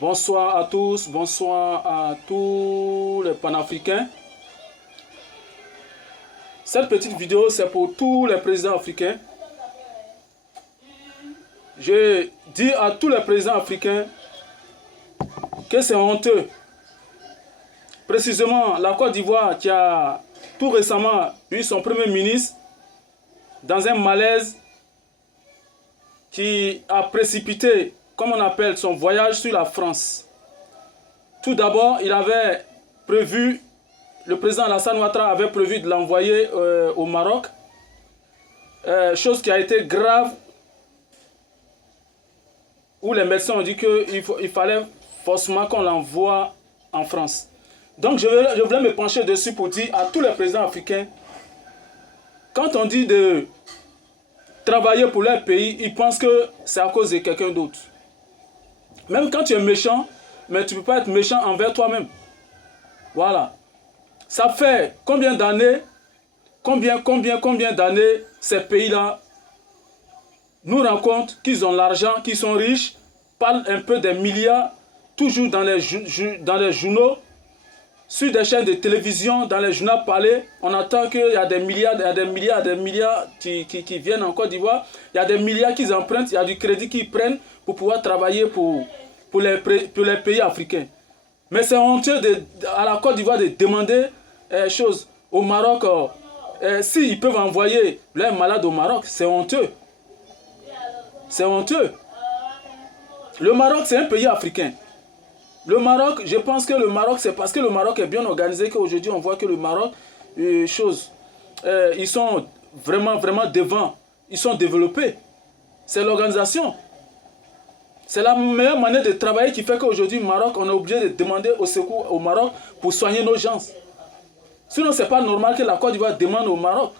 Bonsoir à tous, bonsoir à tous les panafricains. Cette petite vidéo, c'est pour tous les présidents africains. Je dis à tous les présidents africains que c'est honteux. Précisément, la Côte d'Ivoire qui a tout récemment eu son premier ministre dans un malaise qui a précipité, comme on appelle, son voyage sur la France. Tout d'abord, il avait prévu, le président Alassane Ouattara avait prévu de l'envoyer au Maroc, chose qui a été grave, où les médecins ont dit qu'il fallait forcément qu'on l'envoie en France. Donc je voulais me pencher dessus pour dire à tous les présidents africains, quand on dit de travailler pour leur pays, ils pensent que c'est à cause de quelqu'un d'autre. Même quand tu es méchant, mais tu ne peux pas être méchant envers toi-même. Voilà. Ça fait combien d'années, combien d'années ces pays-là nous racontent qu'ils ont l'argent, qu'ils sont riches, parlent un peu des milliards, toujours dans les journaux, sur des chaînes de télévision, dans les journaux parlés, on attend qu'il y a des milliards, qui viennent en Côte d'Ivoire. Il y a des milliards qu'ils empruntent, il y a du crédit qu'ils prennent pour pouvoir travailler pour les pays africains. Mais c'est honteux à la Côte d'Ivoire de demander choses au Maroc. S'ils peuvent envoyer leurs malades au Maroc, c'est honteux. C'est honteux. Le Maroc, c'est un pays africain. Le Maroc, je pense que le Maroc, c'est parce que le Maroc est bien organisé qu'aujourd'hui on voit que le Maroc, ils sont vraiment devant, ils sont développés. C'est l'organisation. C'est la meilleure manière de travailler qui fait qu'aujourd'hui au Maroc, on est obligé de demander au secours au Maroc pour soigner nos gens. Sinon, ce n'est pas normal que la Côte d'Ivoire demande au Maroc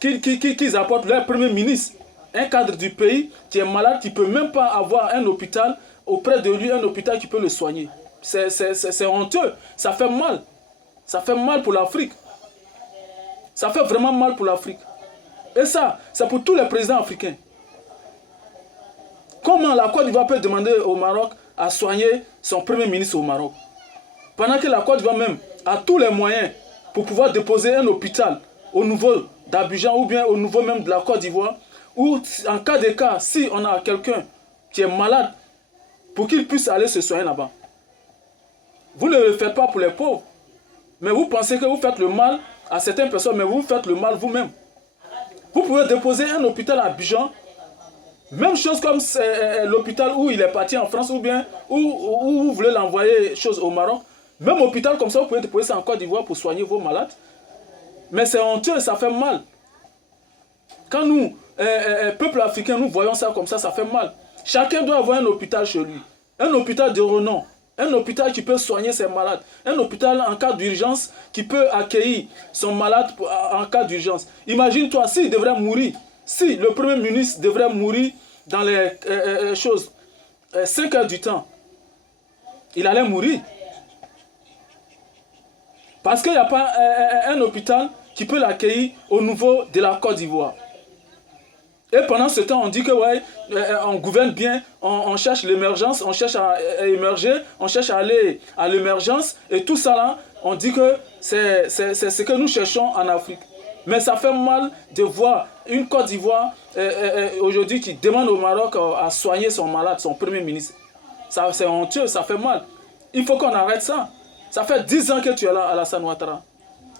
qu'ils apportent leur premier ministre, un cadre du pays qui est malade, qui ne peut même pas avoir un hôpital auprès de lui, un hôpital qui peut le soigner. C'est honteux. Ça fait mal. Ça fait mal pour l'Afrique. Ça fait vraiment mal pour l'Afrique. Et ça, c'est pour tous les présidents africains. Comment la Côte d'Ivoire peut demander au Maroc à soigner son premier ministre au Maroc? Pendant que la Côte d'Ivoire même a tous les moyens pour pouvoir déposer un hôpital au niveau d'Abidjan ou bien au niveau même de la Côte d'Ivoire, où en cas de cas, si on a quelqu'un qui est malade, pour qu'il puisse aller se soigner là-bas. Vous ne le faites pas pour les pauvres. Mais vous pensez que vous faites le mal à certaines personnes, mais vous faites le mal vous-même. Vous pouvez déposer un hôpital à Abidjan, même chose comme l'hôpital où il est parti en France, ou bien où vous voulez l'envoyer chose au Maroc. Même hôpital comme ça, vous pouvez déposer ça en Côte d'Ivoire pour soigner vos malades. Mais c'est honteux, ça fait mal. Quand nous, peuple africain, nous voyons ça comme ça fait mal. Chacun doit avoir un hôpital chez lui. Un hôpital de renom. Un hôpital qui peut soigner ses malades. Un hôpital en cas d'urgence qui peut accueillir son malade en cas d'urgence. Imagine-toi s'il devrait mourir. Si le Premier ministre devrait mourir dans les 5 heures du temps, il allait mourir. Parce qu'il n'y a pas un hôpital qui peut l'accueillir au niveau de la Côte d'Ivoire. Et pendant ce temps, on dit que ouais, on gouverne bien, on cherche l'émergence, on cherche à émerger, on cherche à aller à l'émergence. Et tout ça là, on dit que c'est ce que nous cherchons en Afrique. Mais ça fait mal de voir une Côte d'Ivoire aujourd'hui qui demande au Maroc à soigner son malade, son premier ministre. C'est honteux, ça fait mal. Il faut qu'on arrête ça. Ça fait 10 ans que tu es là, Alassane Ouattara.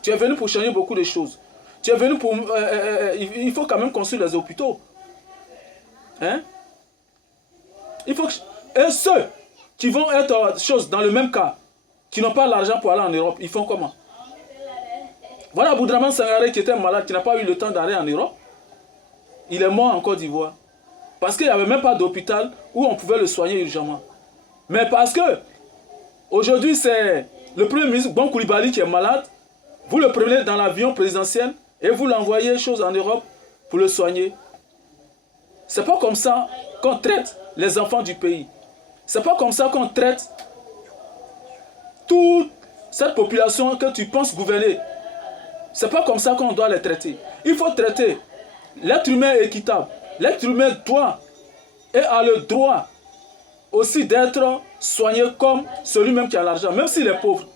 Tu es venu pour changer beaucoup de choses. Tu es venu pour... il faut quand même construire les hôpitaux. Hein? Il faut que... Et ceux qui vont être dans le même cas, qui n'ont pas l'argent pour aller en Europe, ils font comment? Voilà Aboudraman Sangaré qui était malade, qui n'a pas eu le temps d'aller en Europe. Il est mort en Côte d'Ivoire. Parce qu'il n'y avait même pas d'hôpital où on pouvait le soigner urgemment. Mais parce que aujourd'hui c'est le premier ministre Bon Koulibaly qui est malade, vous le prenez dans l'avion présidentiel et vous l'envoyez en Europe pour le soigner. C'est pas comme ça qu'on traite les enfants du pays. C'est pas comme ça qu'on traite toute cette population que tu penses gouverner. C'est pas comme ça qu'on doit les traiter. Il faut traiter l'être humain équitable. L'être humain doit et a le droit aussi d'être soigné comme celui-même qui a l'argent, même s'il est pauvre.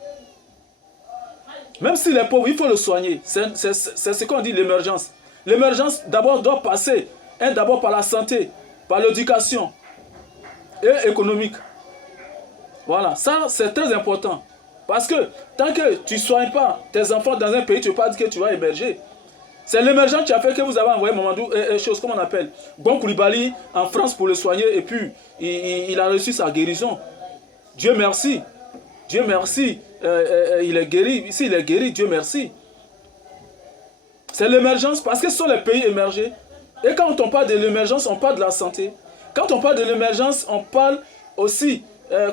Même s'il est pauvre, il faut le soigner. C'est ce qu'on dit l'émergence. L'émergence d'abord doit passer d'abord par la santé, par l'éducation et économique. Voilà, ça c'est très important. Parce que tant que tu ne soignes pas tes enfants dans un pays, tu ne peux pas dire que tu vas émerger. C'est l'émergence qui a fait que vous avez envoyé Mamadou, comment on appelle, Bon Koulibaly en France pour le soigner et puis il a reçu sa guérison. Dieu merci. Dieu merci. Il est guéri. S'il est guéri, Dieu merci. C'est l'émergence parce que ce sont les pays émergés. Et quand on parle de l'émergence, on parle de la santé. Quand on parle de l'émergence, on parle aussi,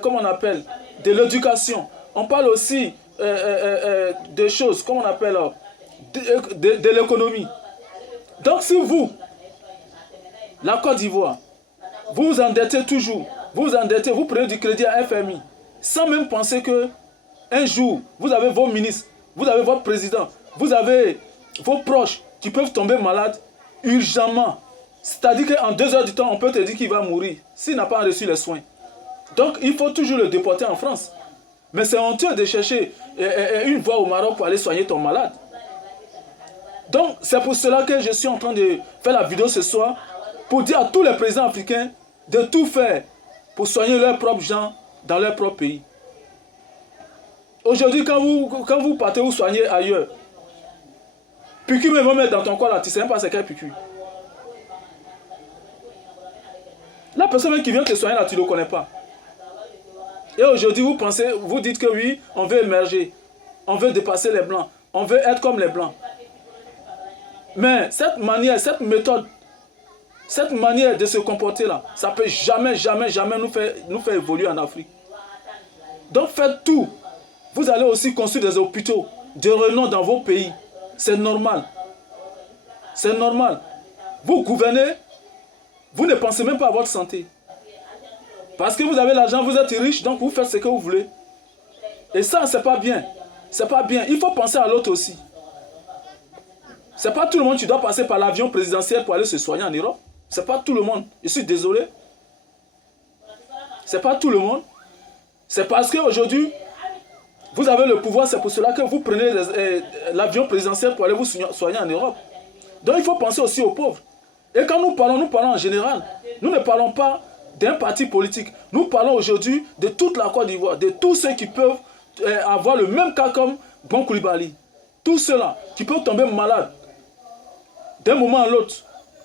comment on appelle, de l'éducation. On parle aussi de choses, comment on appelle, de l'économie. Donc si vous, la Côte d'Ivoire, vous vous endettez toujours, vous endettez, vous prenez du crédit à FMI, sans même penser que un jour, vous avez vos ministres, vous avez votre président, vous avez vos proches qui peuvent tomber malades urgemment. C'est-à-dire qu'en 2 heures du temps, on peut te dire qu'il va mourir s'il n'a pas reçu les soins. Donc, il faut toujours le déporter en France. Mais c'est honteux de chercher une voie au Maroc pour aller soigner ton malade. Donc, c'est pour cela que je suis en train de faire la vidéo ce soir pour dire à tous les présidents africains de tout faire pour soigner leurs propres gens dans leur propre pays. Aujourd'hui, quand vous partez vous soigner ailleurs, piqûre me va mettre dans ton corps là, tu ne sais même pas c'est quel piqûre. La personne qui vient te soigner là, tu ne le connais pas. Et aujourd'hui, vous dites que oui, on veut émerger, on veut dépasser les Blancs, on veut être comme les Blancs. Mais cette manière, cette méthode, cette manière de se comporter là, ça ne peut jamais nous faire évoluer en Afrique. Donc faites tout. Vous allez aussi construire des hôpitaux de renom dans vos pays. C'est normal. C'est normal. Vous gouvernez, vous ne pensez même pas à votre santé. Parce que vous avez l'argent, vous êtes riche, donc vous faites ce que vous voulez. Et ça, c'est pas bien. C'est pas bien. Il faut penser à l'autre aussi. C'est pas tout le monde qui doit passer par l'avion présidentiel pour aller se soigner en Europe. C'est pas tout le monde. Je suis désolé. C'est pas tout le monde. C'est parce qu'aujourd'hui, vous avez le pouvoir, c'est pour cela que vous prenez l'avion présidentiel pour aller vous soigner en Europe. Donc il faut penser aussi aux pauvres. Et quand nous parlons en général. Nous ne parlons pas d'un parti politique. Nous parlons aujourd'hui de toute la Côte d'Ivoire, de tous ceux qui peuvent avoir le même cas comme Bon Koulibaly. Tous ceux-là qui peuvent tomber malades d'un moment à l'autre.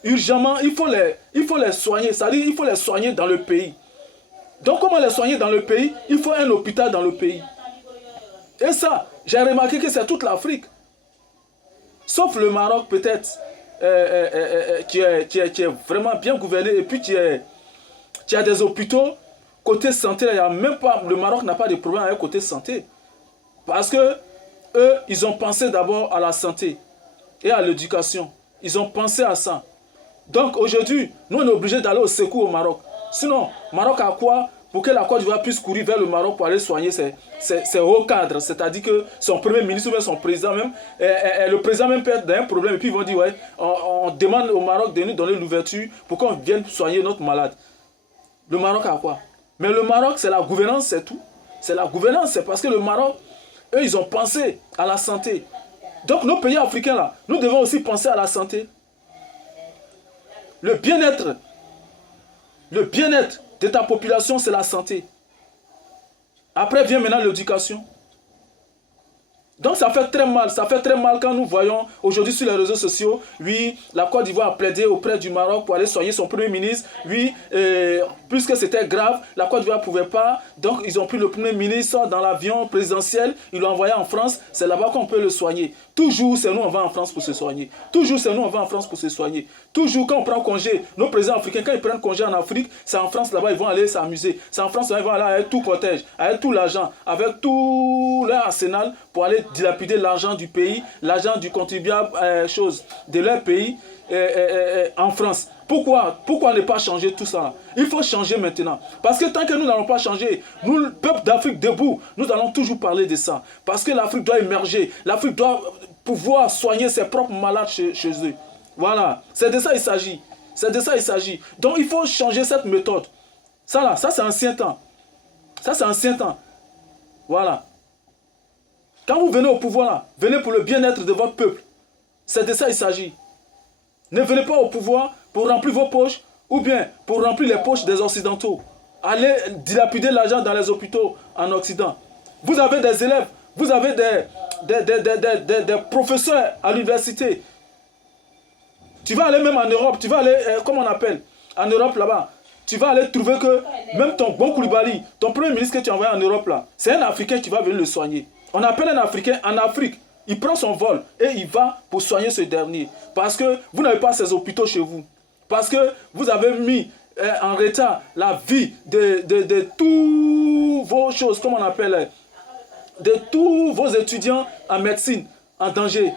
Urgemment, il faut les soigner. C'est-à-dire il faut les soigner dans le pays. Donc comment les soigner dans le pays? Il faut un hôpital dans le pays. Et ça, j'ai remarqué que c'est toute l'Afrique. Sauf le Maroc peut-être, qui est vraiment bien gouverné et puis qui a des hôpitaux. Côté santé, il y a même pas, le Maroc n'a pas de problème avec côté santé. Parce que eux, ils ont pensé d'abord à la santé et à l'éducation. Ils ont pensé à ça. Donc aujourd'hui, nous on est obligés d'aller au secours au Maroc. Sinon, Maroc a quoi? Pour que la Côte d'Ivoire puisse courir vers le Maroc pour aller soigner ses hauts cadres. C'est-à-dire que son premier ministre ou même son président même, le président même peut être dans un problème et puis ils vont dire, ouais, on demande au Maroc de nous donner l'ouverture pour qu'on vienne soigner notre malade. Le Maroc a quoi? Mais le Maroc, c'est la gouvernance, c'est tout. C'est la gouvernance, c'est parce que le Maroc, eux, ils ont pensé à la santé. Donc nos pays africains là, nous devons aussi penser à la santé. Le bien-être de ta population, c'est la santé. Après vient maintenant l'éducation. Donc ça fait très mal quand nous voyons aujourd'hui sur les réseaux sociaux, oui, la Côte d'Ivoire a plaidé auprès du Maroc pour aller soigner son premier ministre, oui, puisque c'était grave, la Côte d'Ivoire ne pouvait pas, donc ils ont pris le premier ministre dans l'avion présidentiel, ils l'ont envoyé en France, c'est là-bas qu'on peut le soigner. Toujours c'est nous on va en France pour se soigner, toujours c'est nous on va en France pour se soigner, toujours quand on prend congé, nos présidents africains quand ils prennent congé en Afrique, c'est en France là-bas ils vont aller s'amuser, c'est en France là ils vont aller avec tout cortège, avec tout l'argent, avec tout leur arsenal pour aller dilapider l'argent du pays, l'argent du contribuable, de leur pays en France. Pourquoi ne pas changer tout ça? Il faut changer maintenant. Parce que tant que nous n'allons pas changer, nous, le peuple d'Afrique debout, nous allons toujours parler de ça. Parce que l'Afrique doit émerger. L'Afrique doit pouvoir soigner ses propres malades chez eux. Voilà. C'est de ça il s'agit. C'est de ça il s'agit. Donc il faut changer cette méthode. Ça là, ça c'est ancien temps. Ça c'est ancien temps. Voilà. Quand vous venez au pouvoir là, venez pour le bien-être de votre peuple. C'est de ça il s'agit. Ne venez pas au pouvoir pour remplir vos poches ou bien pour remplir les poches des Occidentaux. Allez dilapider l'argent dans les hôpitaux en Occident. Vous avez des élèves, vous avez des professeurs à l'université. Tu vas aller même en Europe, tu vas aller, comment on appelle, en Europe là-bas. Tu vas aller trouver que même ton bon Koulibaly, ton premier ministre que tu as envoyé en Europe là, c'est un Africain qui va venir le soigner. On appelle un Africain en Afrique. Il prend son vol et il va pour soigner ce dernier. Parce que vous n'avez pas ces hôpitaux chez vous. Parce que vous avez mis en retard la vie de tous vos choses, comment on appelle, de tous vos étudiants en médecine en danger.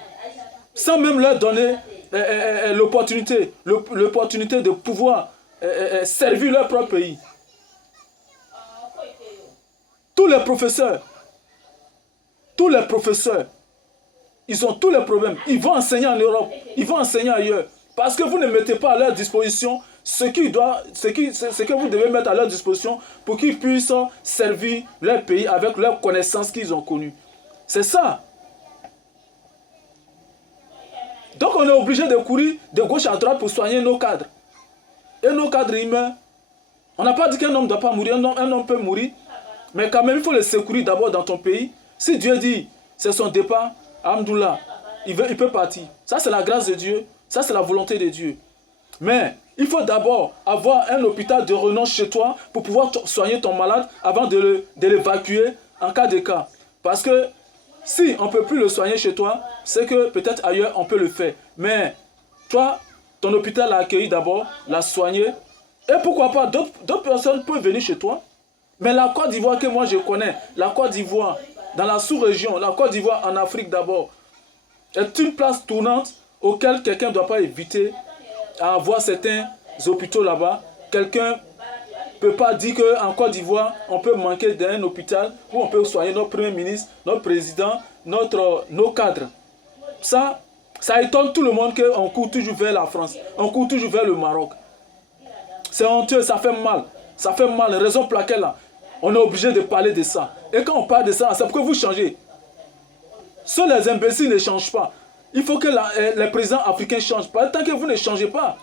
Sans même leur donner l'opportunité de pouvoir servir leur propre pays. Tous les professeurs, ils ont tous les problèmes. Ils vont enseigner en Europe, ils vont enseigner ailleurs. Parce que vous ne mettez pas à leur disposition ce que vous devez mettre à leur disposition pour qu'ils puissent servir leur pays avec leurs connaissances qu'ils ont connues. C'est ça. Donc on est obligé de courir de gauche à droite pour soigner nos cadres. Et nos cadres, ils meurent. On n'a pas dit qu'un homme ne doit pas mourir, un homme peut mourir. Mais quand même, il faut le secourir d'abord dans ton pays. Si Dieu dit, c'est son départ, Alhamdoulilah, il peut partir. Ça, c'est la grâce de Dieu. Ça, c'est la volonté de Dieu. Mais il faut d'abord avoir un hôpital de renom chez toi pour pouvoir soigner ton malade avant de l'évacuer en cas de cas. Parce que si on ne peut plus le soigner chez toi, c'est que peut-être ailleurs, on peut le faire. Mais toi, ton hôpital l'a accueilli d'abord, l'a soigné. Et pourquoi pas, d'autres personnes peuvent venir chez toi. Mais la Côte d'Ivoire que moi je connais, la Côte d'Ivoire dans la sous-région, la Côte d'Ivoire en Afrique d'abord, est une place tournante auquel quelqu'un ne doit pas éviter à avoir certains hôpitaux là-bas. Quelqu'un ne peut pas dire qu'en Côte d'Ivoire, on peut manquer d'un hôpital où on peut soigner notre Premier ministre, notre président, nos cadres. Ça étonne tout le monde qu'on court toujours vers la France, on court toujours vers le Maroc. C'est honteux, ça fait mal. Ça fait mal, raison pour laquelle là, on est obligé de parler de ça. Et quand on parle de ça, c'est pour que vous changez. Seuls les imbéciles ne changent pas. Il faut que les présidents africains changent. Tant que vous ne changez pas,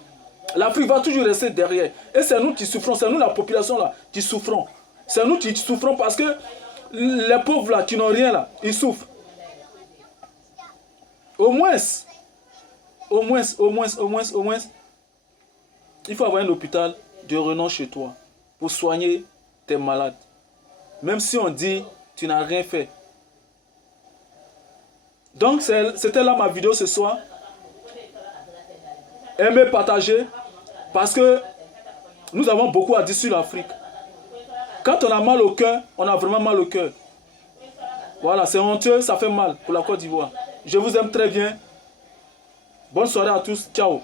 l'Afrique va toujours rester derrière. Et c'est nous qui souffrons, c'est nous la population là qui souffrons. C'est nous qui souffrons parce que les pauvres là qui n'ont rien là, ils souffrent. Au moins, il faut avoir un hôpital de renom chez toi pour soigner tes malades. Même si on dit tu n'as rien fait. Donc c'était là ma vidéo ce soir. Aimez, partagez. Parce que nous avons beaucoup à dire sur l'Afrique. Quand on a mal au cœur, on a vraiment mal au cœur. Voilà, c'est honteux, ça fait mal pour la Côte d'Ivoire. Je vous aime très bien. Bonne soirée à tous. Ciao.